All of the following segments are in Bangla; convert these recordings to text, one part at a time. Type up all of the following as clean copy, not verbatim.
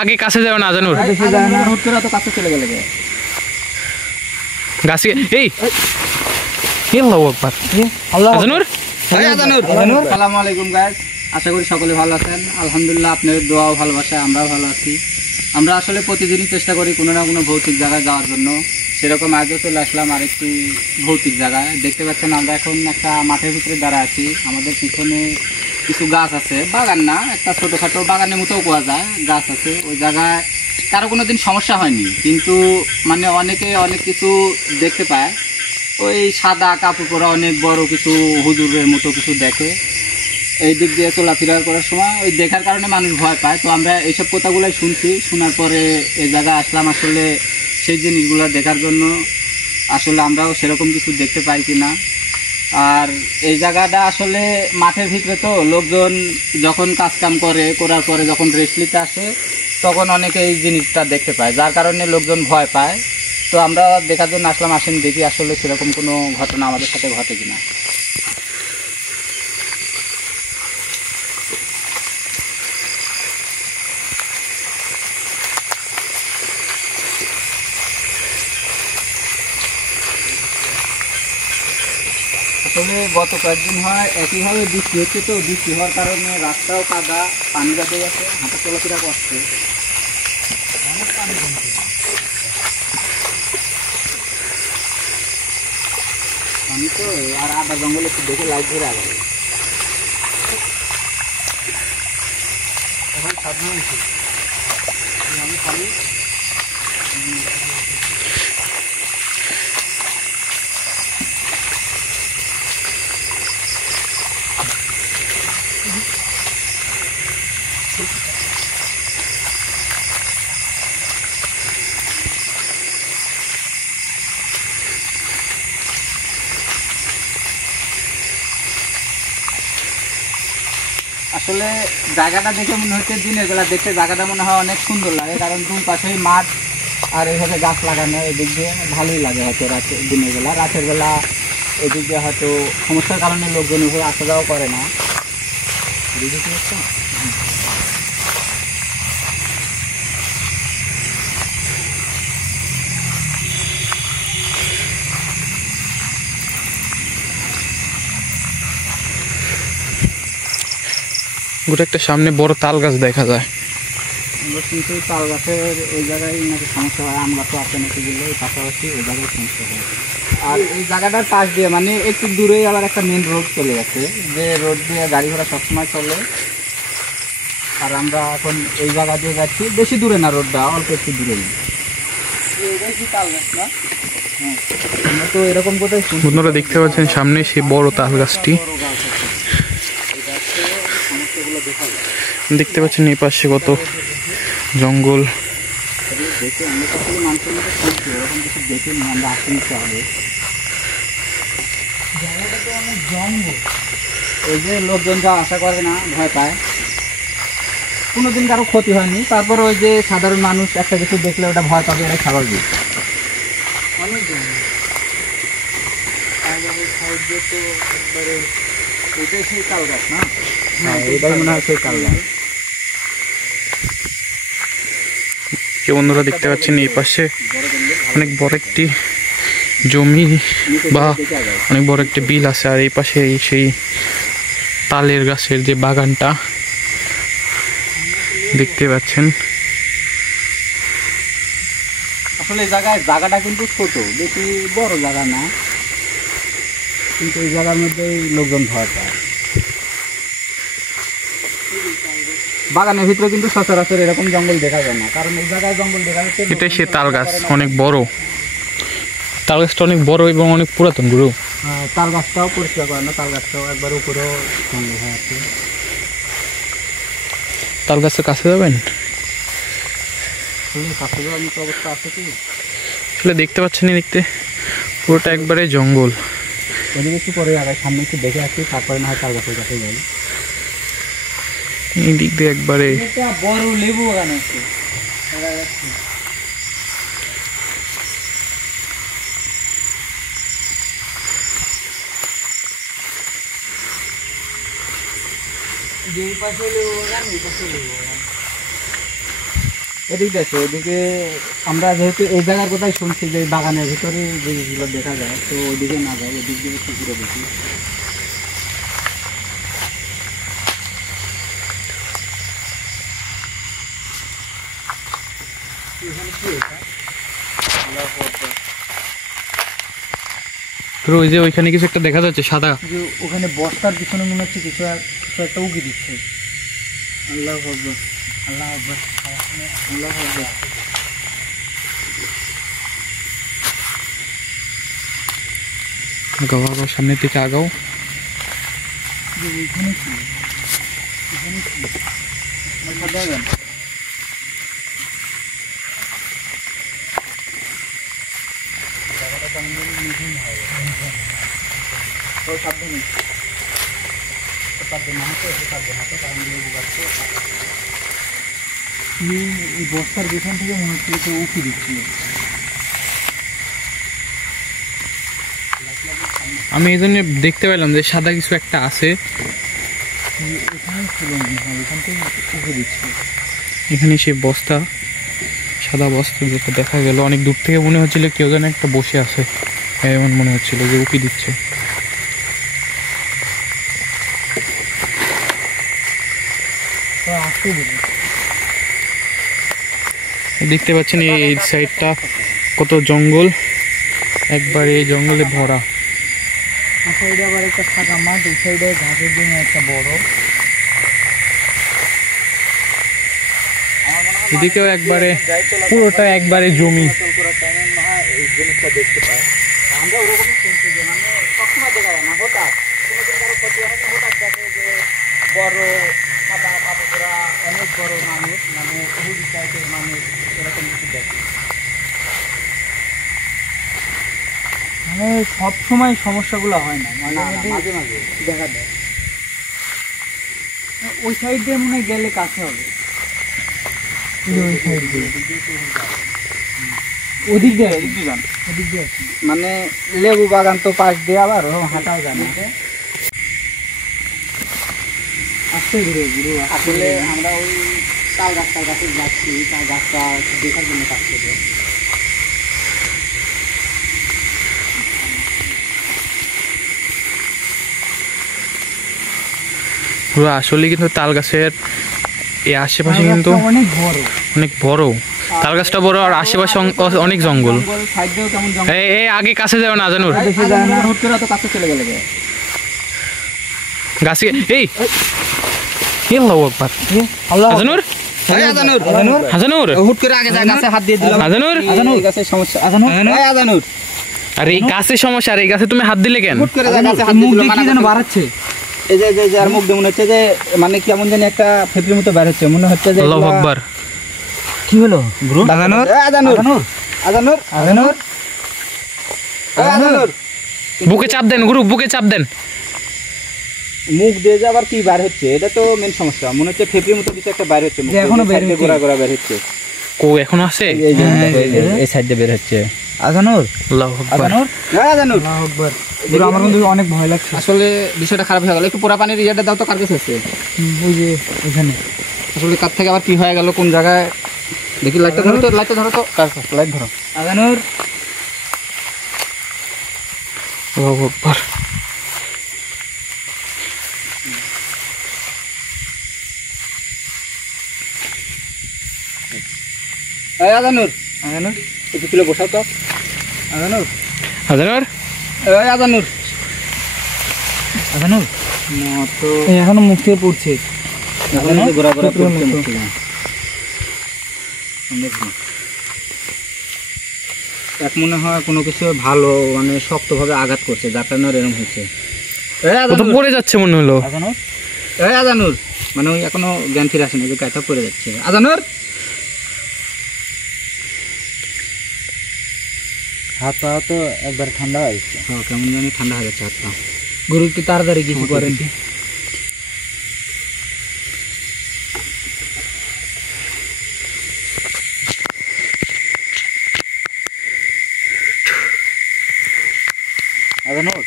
আগে কাছে যাও না জানুর গাছে এই আসসালামু আলাইকুম গাইস, আশা করি সকলে ভালো আছেন। আলহামদুলিল্লাহ, আপনাদের দোয়া ও ভালোবাসায় আমরাও ভালো আছি। আমরা আসলে প্রতিদিনই চেষ্টা করি কোনো না কোনো ভৌতিক জায়গায় যাওয়ার জন্য। সেরকম আজও চলে আসলাম আরেকটি ভৌতিক জায়গায়। দেখতে পাচ্ছেন আমরা এখন একটা মাঠের ভিতরে দাঁড়ায় আছি। আমাদের পিছনে কিছু গাছ আছে, বাগান না, একটা ছোটোখাটো বাগানের মতো কোয়া যায়, গাছ আছে। ওই জায়গায় কারো কোনো দিন সমস্যা হয়নি, কিন্তু মানে অনেকে অনেক কিছু দেখতে পায়। ওই সাদা কাপড় পরা অনেক বড় কিছু হুজুরের মতো কিছু দেখে। এই দিক দিয়ে চলাফেরা করার সময় ওই দেখার কারণে মানুষ ভয় পায়। তো আমরা এইসব কথাগুলোই শুনছি, শোনার পরে এই জায়গায় আসলাম আসলে সেই জিনিসগুলো দেখার জন্য। আসলে আমরাও সেরকম কিছু দেখতে পাই কি না। আর এই জায়গাটা আসলে মাঠের ভিতরে, তো লোকজন যখন কাজকাম করার পরে যখন রেস্ট নিতে আসে তখন অনেকে এই জিনিসটা দেখতে পায়, যার কারণে লোকজন ভয় পায়। তো আমরা দেখার জন্য আসলাম, আসেন দেখি আসলে সেরকম কোনো ঘটনা আমাদের সাথে ঘটে কিনা। আসলে গত কয়েকদিন হয় একইভাবে বৃষ্টি হচ্ছে, তো বৃষ্টি হওয়ার কারণে রাস্তাও কাদা, পানি বেঁধে গেছে, হাঁটা চলাফেরা করছে। অনেক পানি জমছে, পানি তো। আর আদা জঙ্গলে একটু দেখে লাইট ধরে আগে এখন সাবধান হয়েছি আমি খালি। আসলে জায়গাটা দেখে মনে হচ্ছে দিনের বেলা দেখতে জায়গাটা মনে হয় অনেক সুন্দর লাগে, কারণ দুই পাশেই মাঠ আর এইভাবে গাছ লাগানো, এদিক দিয়ে ভালোই লাগে হয়তো রাতে, দিনের বেলা। রাতের বেলা এদিক দিয়ে হয়তো সমস্যার কারণে লোকজন উপরে আসা যাওয়া করে না। গোটা একটা সামনে বড় তাল গাছ দেখা যায়। কিন্তু তাল গাছের ওই জায়গায় নাকি সমস্যা হয়, আম গাছও আছে নাকি বললে ওই পাশাপাশি ওই জায়গায় সমস্যা হয়। আর এই জায়গাটার পাশ দিয়ে মানে একটু দূরেই আবার একটা মেন রোড চলে গেছে, যে রোড দিয়ে গাড়ি ঘোড়া সবসময় চলে। আর আমরা এখন এই জায়গা দিয়ে যাচ্ছি, বেশি দূরে না রোডটা, অল্প একটু দূরেই। তাল গাছ না, হ্যাঁ, আমরা তো এরকম কোথায় আপনারা দেখতে পাচ্ছেন সামনে সেই বড় তাল গাছটি। দেখতে পাচ্ছেন এই পাশে কত জঙ্গল। এই যে লোকজন যা আশা করে না, ভয় পায়, কোনোদিন কারো ক্ষতি হয়নি। তারপর ওই যে সাধারণ মানুষ একটা কিছু দেখলে ওটা ভয় পাবে, এটা স্বাভাবিক। এটাই সেই তাল গাছ না? হ্যাঁ, এটাই মনে হয় সেই তাল গাছ। বন্ধুরা দেখতে পাচ্ছেন এই পাশে অনেক বড় একটি জমি বা অনেক বড় একটি বিল আছে, আর এই পাশে সেই তালের গাছের যে বাগানটা দেখতে পাচ্ছেন। আসলে জায়গাটা কিন্তু ছোট, বেশি বড় জায়গা না, কিন্তু এই জায়গার মধ্যেই লোকজন ভয় পায়। বাগানের ভিতরে কিন্তু সচরাচর এরকম জঙ্গল দেখা যায় না, কারণ এই জায়গায় জঙ্গল দেখা যাচ্ছে। এটাই সে তাল গাছ, অনেক বড় তাল গাছটা, অনেক বড় এবং অনেক পুরাতন গুরু। তাল গাছটাও পরিষ্কার করে না, তাল গাছটাও একবার উপরেও জঙ্গল হয়ে আছে। তাল গাছের কাছে যাবেন, কাছে যাওয়ার মতো অবস্থা আছে কি? আসলে দেখতে পাচ্ছেন, দেখতে পুরোটা একবারে জঙ্গল। এদিকে একটু পরে আগে সামনে একটু দেখে আসছি, তারপরে না হয় তাল গাছের কাছে যাই। এই দিক দিয়ে একবারে বড় লেবু বাগান আছে। দুই পাশে লেবু বাগান, এই পাশে লেবু বাগান। এদিক দেখো, এদিকে আমরা যেহেতু এই জায়গার কথাই শুনছি যে বাগানের ভিতরে যেগুলো দেখা যায়, তো ওইদিকে না যায়, এদিক দিয়ে একটু ঘুরে দেখি। পুরো ওই যে ওইখানে কিছু একটা দেখা যাচ্ছে সাদা, যে ওখানে বস্তার পিছনে মনে হচ্ছে কিছু একটা উকি দিচ্ছে। আল্লাহ আকবার, আল্লাহ আকবার, আল্লাহ আকবার। আগাও আগাও, সামনের দিকে আগাও। ওইখানে কি, ওইখানে কি দেবেন? এই বস্তার পেছন থেকে মনে হচ্ছে কেউ উকি দিচ্ছিল। আমি এই জন্য দেখতে পেলাম যে সাদা কিছু একটা আছে এখানে ছিল মনে হয়, এখান থেকে উকি দিচ্ছিল। এখানে সেই বস্তা, সাদা বস্তা যেটা দেখা গেল, অনেক দূর থেকে মনে হচ্ছিল কেউ যেন একটা বসে আছে, এমন মনে হচ্ছিল যে উকি দিচ্ছে। দেখতে পাচ্ছেন এই সাইডটা কত জঙ্গল, একবার এই জঙ্গলে ভরা। এই সাইডে আবার একটা ফাঁকা মাঠ, এই সাইডে ঘাসের জন্য একটা বড়, এদিকেও একবারে পুরোটা একবারে জমি। এই জিনিসটা দেখতে পাই আমরা, ওরকমই শুনছি যে মানে সবসময় দেখা যায় না, হঠাৎ কোনোদিন কারো ক্ষতি হয়নি, হঠাৎ দেখে যে বড় সাদা কাপড়রা অনেক বড় মানুষ, মানে হুদি টাইপের মানুষ, এরকম কিছু দেখে। মানে সবসময় সমস্যাগুলো হয় না, মাঝে মাঝে দেখা দেয়। ওই সাইড দিয়ে মনে হয় গেলে কাছে হবে, ওই সাইড দিয়ে, ওদিক দিয়ে, ওদিক দিয়ে মানে লেবু বাগান তো পাশ দিয়ে, আবার হাঁটাও যায় না। আসতে ঘুরে ঘুরে আসলে আমরা ওই তাল গাছটার কাছে যাচ্ছি, তাল গাছটা দেখার জন্য কাজ করবো। পুরো আসলে কিন্তু তাল গাছের এই আশেপাশে কিন্তু অনেক বড়, অনেক বড়, তাল গাছটা বড়, আর আশেপাশে অনেক জঙ্গল। সাইডেও কেমন জঙ্গল। এই আগে কাছে যাবে না জানুর কাছে চলে গেলে গাছে, এই হাজানুর হাজানুর হুট করে আগে যায়, গাছে হাত দিয়ে দিলাম। হাজানুর গাছের সমস্যা, আজানুর আর এই গাছের সমস্যা, আর এই গাছে তুমি হাত দিলে কেন? হুট করে গাছে হাত দিয়ে দিলাম, কি যেন বাড়াচ্ছে। এই যে যে আর মুখ দিয়ে মনে হচ্ছে যে মানে কেমন জানি একটা ফেফড়ির মতো বের হচ্ছে, মনে হচ্ছে যে আল্লাহু আকবার। কি হলো গুরু? আজানুর আজানুর আজানুর আজানুর আজানুর, বুকে চাপ দেন গুরু, বুকে চাপ দেন। মুখ দিয়ে যে আবার কি বের হচ্ছে, এটা তো মেন সমস্যা। মনে হচ্ছে ফেফড়ির মতো কিছু একটা বের হচ্ছে, মুখ এখনো বের হচ্ছে, গোড়া গোড়া বের হচ্ছে। কো এখনো আছে? এই সাইড দিয়ে বের হচ্ছে। আজানুর আল্লাহু আকবার, আজানুর আজানুর, আল্লাহু আকবার। গুরু আমার কিন্তু অনেক ভয় লাগছে আসলে, বিষয়টা খারাপ হয়ে গেল। একটু পোড়া পানির ইয়েটা দাও তো, কার কাছে আছে? ওই যে ওখানে। আসলে কার থেকে আবার কি হয়ে গেল, কোন জায়গায় দেখি। লাইটটা ধরো তো, লাইটটা ধরো তো, কার কাছে লাইট ধরো। আজানুর আল্লাহু আকবার। এই আজানুর আজানুর, একটু তুলে বসাও তো। আজানুর হাজানুর, এই আজানুর আজানুর, তো এখনো মুখ থেকে পড়ছে, এখনো গোড়া গোড়া পড়ছে মুখ থেকে। এক মনে হয় কোনো কিছু ভালো মানে শক্তভাবে আঘাত করছে, যার কারণে এরকম হয়েছে। কোথাও পড়ে যাচ্ছে মনে হলো। আজানুর, এই আজানুর, মানে ওই এখনো জ্ঞান ফিরে আসেনি, যে গায়েটা পড়ে যাচ্ছে। আজানুর, হাত পা তো একবার ঠান্ডা হয়ে যাচ্ছে। হ্যাঁ, কেমন জানি ঠান্ডা হয়ে যাচ্ছে হাত পা। গরু একটু তাড়াতাড়ি কিছু করেন। আজানুর,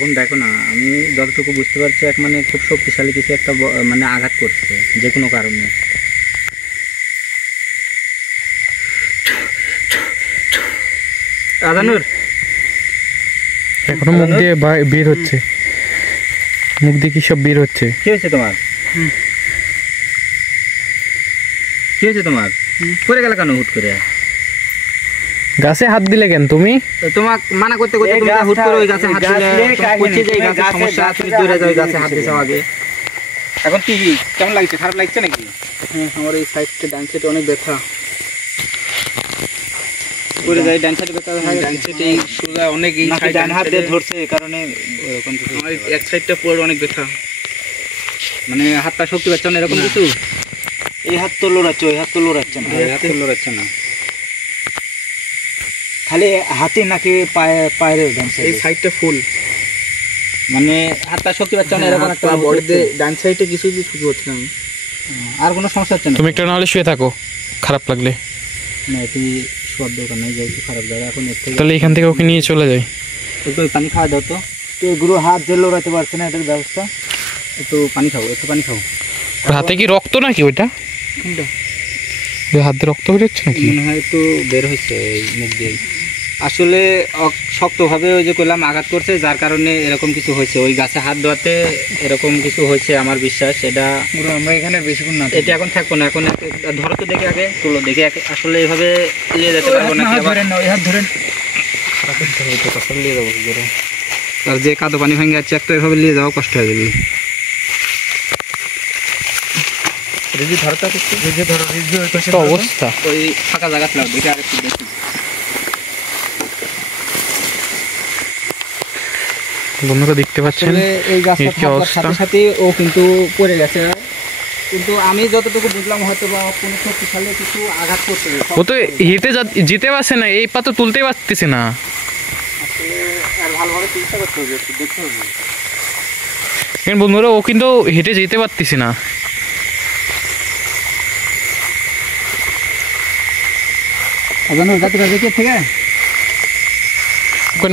এখন দেখো না, আমি যতটুকু বুঝতে পারছি মানে খুব শক্তিশালী কিছু একটা মানে আঘাত করছে যে কোনো কারণে। আদানুর এখনো মুখ দিয়ে বের হচ্ছে, মুখ দিয়ে কি সব বের হচ্ছে। কি হয়েছে তোমার? কি হয়েছে তোমার? পড়ে গেল কেন হুট করে? গাছে হাত দিলে কেন তুমি? তোমাকে মানা করতে করতে তুমি হুট করে ওই গাছে হাত দিলে, পড়ছে যে গাছে সমস্যা, তুমি দূরে যাও, গাছে হাত দিছো আগে। এখন কি কেমন লাগছে? খারাপ লাগছে নাকি? হ্যাঁ, আমার এই সাইডটা ডান সাইডে অনেক ব্যথা পড়ে যায়। ডান সাইডে ব্যথা হয়, ডান সাইডে সোজা অনেক, এই সাইড ডান হাত দিয়ে ধরছে এই কারণে এরকম কিছু। আমার এক সাইডটা পড়ে অনেক ব্যথা, মানে হাতটা শক্তি পাচ্ছে না এরকম কিছু। এই হাত তো লড়াচ্ছে, ওই হাত তো লড়াচ্ছে না, এই হাত তো লড়াচ্ছে না, খালি হাতে নাকি পায়ের এই সাইডটা ফুল, মানে হাতটা শক্তি পাচ্ছে না এরকম একটা বডিতে। ডান সাইডে কিছু হচ্ছে না, আর কোনো সমস্যা হচ্ছে না। তুমি একটু নাহলে শুয়ে থাকো, খারাপ লাগলে। না, এটি শোয়ার দরকার নেই, যেহেতু খারাপ জায়গা। এখন তাহলে এখান থেকে ওকে নিয়ে চলে যাই। একটু পানি খাওয়া দাও তো। এগুলো হাত যে লড়াতে পারছে না, এটার ব্যবস্থা। একটু পানি খাও, একটু পানি খাও। হাতে কি রক্ত নাকি ওইটা? হাতে রক্ত বেরোচ্ছে নাকি? মনে হয় একটু বের হয়েছে এই মুখ দিয়ে। আসলে শক্তভাবে ওই যে করলাম আঘাত করছে, যার কারণে এরকম কিছু হয়েছে। ওই গাছে হাত দেওয়াতে এরকম কিছু হয়েছে আমার বিশ্বাস। এটা আমরা এখানে বেশিক্ষণ না, এটা এখন থাকবো না। এখন ধরো তো দেখে, আগে তুলো দেখে। আসলে এইভাবে নিয়ে যেতে পারবো না, হাত ধরেন নিয়ে যাবো কি করে? আর যে কাদো পানি ভেঙে যাচ্ছে, একটা এভাবে নিয়ে যাওয়া কষ্ট হয়ে যাবে। অবস্থা ওই ফাঁকা জায়গা ছিল, দেখে আরেকটু দেখি। বন্ধুরা দেখতে পাচ্ছেন এই গাছটা কি অবস্থা। সাথে সাথে ও কিন্তু পড়ে গেছে, কিন্তু আমি যতটুকু বুঝলাম হয়তো বা কোনো শক্তিশালী কিছু আঘাত করতে। ও তো হেঁটে যেতে পারছে না, এই পা তো তুলতেই পারতেছে না। আসলে আর ভালোভাবে চিকিৎসা করতে হবে, একটু দেখতে হবে। বন্ধুরা ও কিন্তু হেঁটে যেতে পারতেছে না। থেকে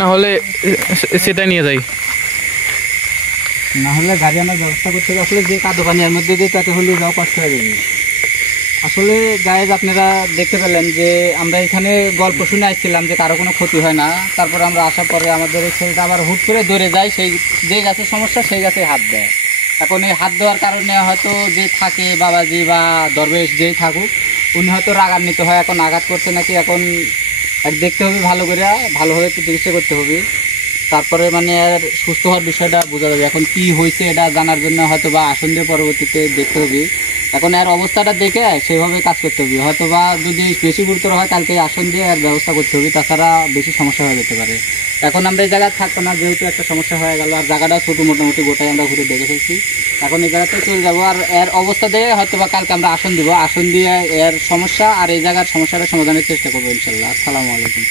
না হলে সেটা নিয়ে যাই, না হলে গাড়ি আনার ব্যবস্থা করতে হবে। আসলে যে কাদো পানির মধ্যে দিয়ে তাকে হলে যাওয়া কষ্ট হয়ে যাবে। আসলে গায়েজ আপনারা দেখতে পেলেন যে আমরা এখানে গল্প শুনে আসছিলাম যে কারো কোনো ক্ষতি হয় না। তারপরে আমরা আসার পরে আমাদের এই ছেলেটা আবার হুট করে দৌড়ে যায়, সেই যে গাছের সমস্যা সেই গাছে হাত দেয়। এখন এই হাত দেওয়ার কারণে হয়তো যে থাকে বাবাজি বা দরবেশ যেই থাকুক, উনি হয়তো রাগান্বিত হয়। এখন আঘাত করছে নাকি এখন দেখতে হবে ভালো করে, ভালোভাবে একটু চিকিৎসা করতে হবে। তারপরে মানে আর সুস্থ হওয়ার বিষয়টা বোঝা যাবে। এখন কি হয়েছে এটা জানার জন্য হয়তো বা আসন দিয়ে পরবর্তীতে দেখতে হবে। এখন এর অবস্থাটা দেখে সেভাবে কাজ করতে হবে। হয়তো বা যদি বেশি গুরুতর হয়, কালকে আসন দিয়ে এর ব্যবস্থা করতে হবে, তাছাড়া বেশি সমস্যা হয়ে যেতে পারে। এখন আমরা এই জায়গায় থাকবো না, যেহেতু একটা সমস্যা হয়ে গেল। আর জায়গাটা ছোটো, মোটামুটি গোটাই আমরা ঘুরে দেখে ফেলছি। এখন এই জায়গাতে চলে যাবো, আর এর অবস্থা দেখে হয়তো বা কালকে আমরা আসন দিব। আসন দিয়ে এর সমস্যা আর এই জায়গার সমস্যাটা সমাধানের চেষ্টা করবো ইনশাল্লাহ। আসসালামু আলাইকুম।